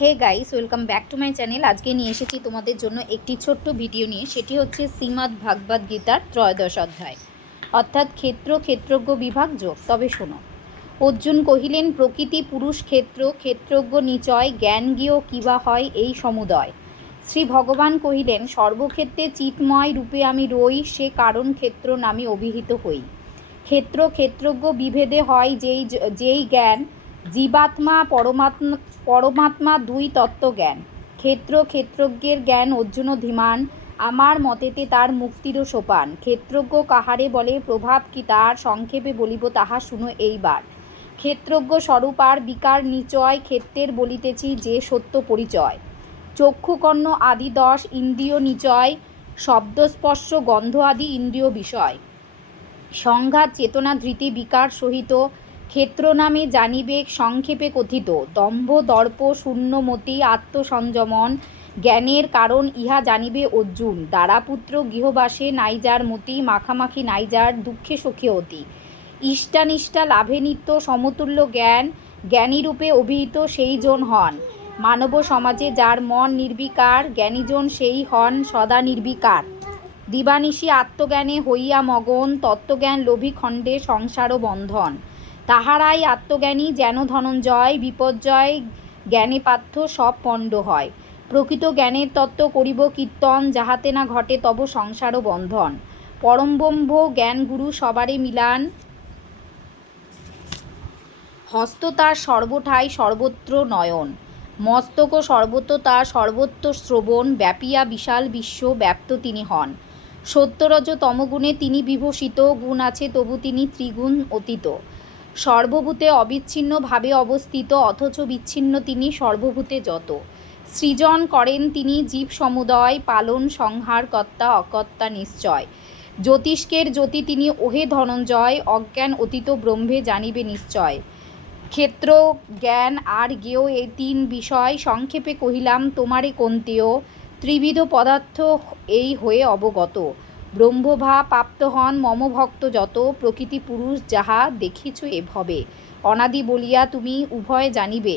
Hey guys, welcome back to my channel. আজকে নিয়ে এসেছি তোমাদের জন্য একটি ছোট্ট ভিডিও নিয়ে। সেটি হচ্ছে শ্রীমদ্ ভাগবত গীতার ত্রয়োদশ অধ্যায়, অর্থাৎ ক্ষেত্র ক্ষেত্রজ্ঞ বিভাগ যোগ। তবে শোনো। অর্জুন কহিলেন, প্রকৃতি পুরুষ ক্ষেত্র, ক্ষেত্রজ্ঞ নিচয়, জ্ঞানজ্ঞেয় কিবা হয় এই সমুদয়। শ্রী ভগবান কহিলেন, সর্বক্ষেত্রে চিৎময় রূপে আমি রই, সে কারণ ক্ষেত্র নামে অভিহিত হই। ক্ষেত্র ক্ষেত্রজ্ঞ বিভেদে হয় যেই জ্ঞান, জীবাত্মা পরমাত্মা দুই তত্ত্বজ্ঞান। ক্ষেত্র ক্ষেত্রজ্ঞের জ্ঞান অর্জুন ধীমান, আমার মতেতে তার মুক্তিরও সোপান। ক্ষেত্রজ্ঞ কাহারে বলে, প্রভাব কি তার, সংক্ষেপে বলিব তাহা শুনো এইবার। ক্ষেত্রজ্ঞ স্বরূপ আর বিকার নিচয়, ক্ষেত্রের বলিতেছি যে সত্য পরিচয়। চক্ষুকর্ণ আদি 10 ইন্দ্রিয় নিচয়, শব্দস্পর্শ গন্ধ আদি ইন্দ্রিয় বিষয়। সংঘাত চেতনা ধৃতি বিকার সহিত, ক্ষেত্র নামে জানিবে সংক্ষেপে কথিত। দম্ভ দর্প শূন্যমতি আত্মসংযমন, জ্ঞানের কারণ ইহা জানিবে অর্জুন। দ্বারাপুত্র গৃহবাসে নাইজার মতি, মাখামাখি নাইজার দুঃখে সুখে অতি। ইষ্টানিষ্টা লাভে নিত্য সমতুল্য জ্ঞান, জ্ঞানীরূপে অভিহিত সেই জন হন। মানব সমাজে যার মন নির্বিকার, জ্ঞানীজন সেই হন সদা নির্বিকার। দিবানিশি আত্মজ্ঞানে হইয়া মগন, তত্ত্বজ্ঞান লোভী খণ্ডে সংসার বন্ধন। তাহারাই আত্মজ্ঞানী যেন ধনঞ্জয়, বিপর্যয় জ্ঞানে পার্থ সব পণ্ড হয়। প্রকৃত জ্ঞানের তত্ত্ব করিব কীর্তন, যাহাতে না ঘটে তব সংসার বন্ধন। পরমব্রহ্ম জ্ঞান গুরু সবারে মিলান, হস্ত তার সর্বঠাই সর্বত্র নয়ন। মস্তক সর্বত্র তার সর্বত্র শ্রবণ, ব্যাপিয়া বিশাল বিশ্ব ব্যাপ্ত তিনি হন। সত্যরজ তমগুণে তিনি বিভূষিত, গুণ আছে তবু তিনি ত্রিগুণ অতীত। সর্বভূতে অবিচ্ছিন্নভাবে অবস্থিত, অথচ বিচ্ছিন্ন তিনি সর্বভূতে যত। সৃজন করেন তিনি জীব সমুদয়, পালন সংহার কর্তা অকর্তা নিশ্চয়। জ্যোতিষ্কের জ্যোতি তিনি ওহে ধনঞ্জয়, অজ্ঞান অতীত ব্রহ্মে জানিবে নিশ্চয়। ক্ষেত্র জ্ঞান আর জ্ঞেয় এই 3 বিষয়, সংক্ষেপে কহিলাম তোমারে কন্তেয়। ত্রিবিধ পদার্থ এই হয়ে অবগত, ব্রহ্মভাব প্রাপ্ত হন মম ভক্ত যত। প্রকৃতি পুরুষ যাহা দেখিছ এভবে, অনাদি বলিয়া তুমি উভয় জানিবে।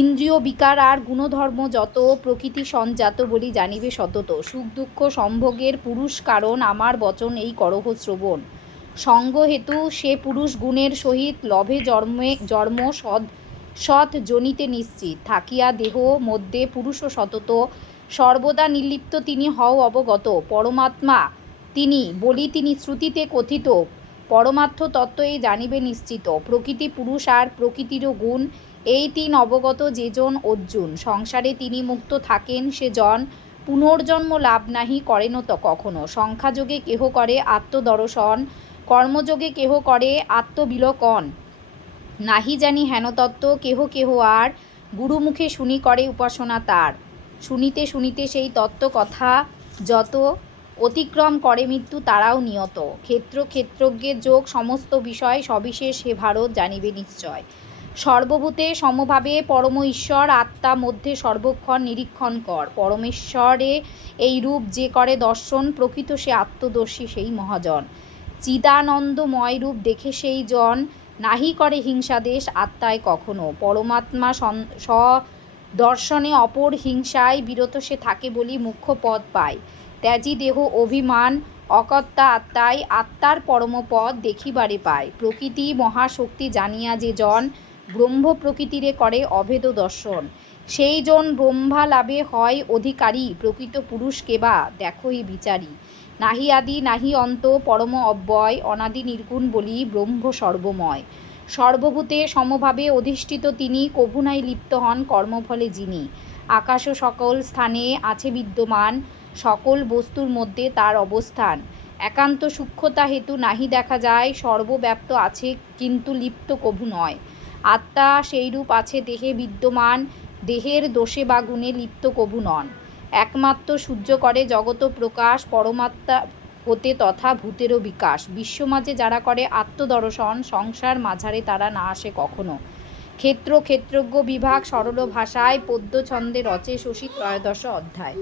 ইন্দ্রিয় বিকার আর গুণধর্ম যত, প্রকৃতি সঞ্জাত বলি জানিবে সতত। সুখ দুঃখ সম্ভোগের পুরুষ কারণ, আমার বচন এই করহ শ্রবণ। সঙ্গ হেতু সে পুরুষ গুণের সহিত, লভে জন্ম সৎ জনিতে নিশ্চিত। থাকিয়া দেহ মধ্যে পুরুষ সতত, সর্বদা নির্লিপ্ত তিনি হও অবগত। পরমাত্মা তিনি বলি তিনি শ্রুতিতে কথিত, পরমার্থ তত্ত্ব এই জানিবে নিশ্চিত। প্রকৃতি পুরুষ আর প্রকৃতিরও গুণ, এই 3 অবগত যেজন অর্জুন। সংসারে তিনি মুক্ত থাকেন সে জন, পুনর্জন্ম লাভ নাহি করেন তো কখনো। সংখ্যাযোগে কেহ করে আত্মদর্শন, কর্মযোগে কেহ করে আত্মবিলোকন। নাহি জানি হেন তত্ত্ব কেহ কেহ আর, গুরুমুখে শুনি করে উপাসনা তার। শুনিতে শুনিতে সেই তত্ত্ব কথা যত, অতিক্রম করে মৃত্যু তারাও নিয়ত। ক্ষেত্র ক্ষেত্রজ্ঞের যোগ সমস্ত বিষয়, সবিশেষ হে ভারত জানিবে নিশ্চয়। সর্বভূতে সমভাবে পরম ঈশ্বর, আত্মা মধ্যে সর্বক্ষণ নিরীক্ষণ কর। পরমেশ্বরে এই রূপ যে করে দর্শন, প্রকৃত সে আত্মদর্শী সেই মহাজন। চিদানন্দময় রূপ দেখে সেই জন, নাহি করে হিংসাদেশ আত্মায় কখনো। পরমাত্মা দর্শনে অপর হিংসায় বিরত সে থাকে বলি মুখ্য পদ পায়। ত্যাজি দেহ অভিমান, অকর্তা আত্মায় আত্মার পরমপদ দেখিবারে পায়। প্রকৃতি মহাশক্তি জানিয়া যে জন, ব্রহ্ম প্রকৃতিরে করে অভেদ দর্শন। সেই জন ব্রহ্মা লাভে হয় অধিকারী, প্রকৃত পুরুষ কেবা দেখোই বিচারী। নাহি আদি নাহি অন্ত পরম অব্যয়, অনাদি নির্গুণ বলি ব্রহ্ম সর্বময়। সর্বভূতে সমভাবে অধিষ্ঠিত তিনি, কভু নাই লিপ্ত হন কর্মফলে যিনি। আকাশ সকল স্থানে আছে বিদ্যমান, সকল বস্তুর মধ্যে তার অবস্থান। একান্ত সূক্ষ্মতা হেতু নাহি দেখা যায়, সর্বব্যাপ্ত আছে কিন্তু লিপ্ত কভু নয়। আত্মা সেইরূপ আছে দেহে বিদ্যমান, দেহের দোষে বা গুণে লিপ্ত কভু নন। একমাত্র সূর্য করে জগত প্রকাশ, পরমাত্মা হতে তথা ভূতেরও বিকাশ। বিশ্বমাঝে যারা করে আত্মদর্শন, সংসার মাঝারে তারা না আসে কখনো। ক্ষেত্র ক্ষেত্রজ্ঞ বিভাগ সরল ভাষায়, পদ্য ছন্দে রচে শশী ত্রয়োদশ অধ্যায়।